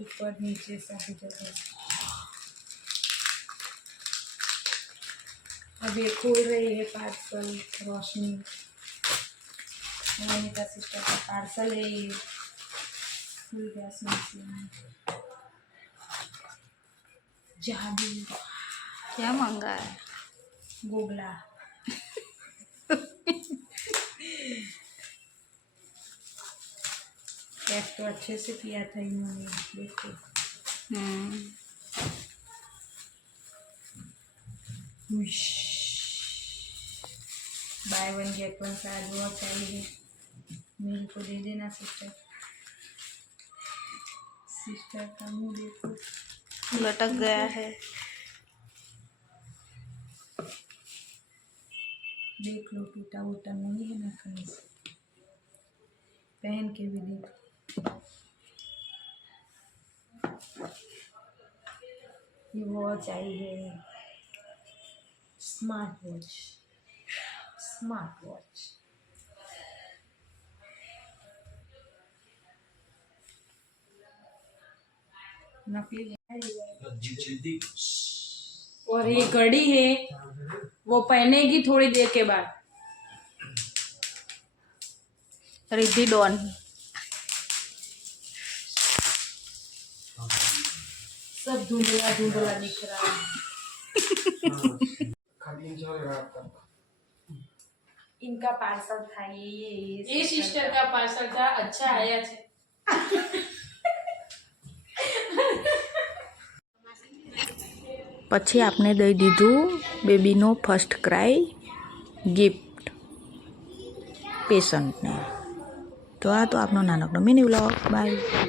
ऊपर नीचे सारी जगह। अब ये खोल रही है पार्सल रोशनी। मोनिका सिस्टर का पार्सल है ये। फुल गैस मशीन जादू क्या मांगा है? गोगला। पैक तो अच्छे से किया था इन्होंने देखो। हम्म। बाय वन गेट वन शायद बहुत चाहिए मेरे को दे देना सिस्टर सिस्टर का मुँह देखो। लटक गया है। देख लो टूटा वूटा नहीं है ना कहीं पहन के भी देख ये वॉच आई है स्मार्ट वॉच स्मार्ट वॉच और ये घड़ी है। वो पहनेगी थोड़ी देर के बाद। रिद्धि डॉन। सब धुंधला धुंधला दिख रहा है इनका पार्सल था ये ये ये सिस्टर का पार्सल था अच्छा आया છે પછી આપણે દઈ દીધું બેબીનો ફર્સ્ટ ક્રાય ગિફ્ટ પેશન્ટને તો આ તો આપનો નાનકડો મિની વ્લોગ બાય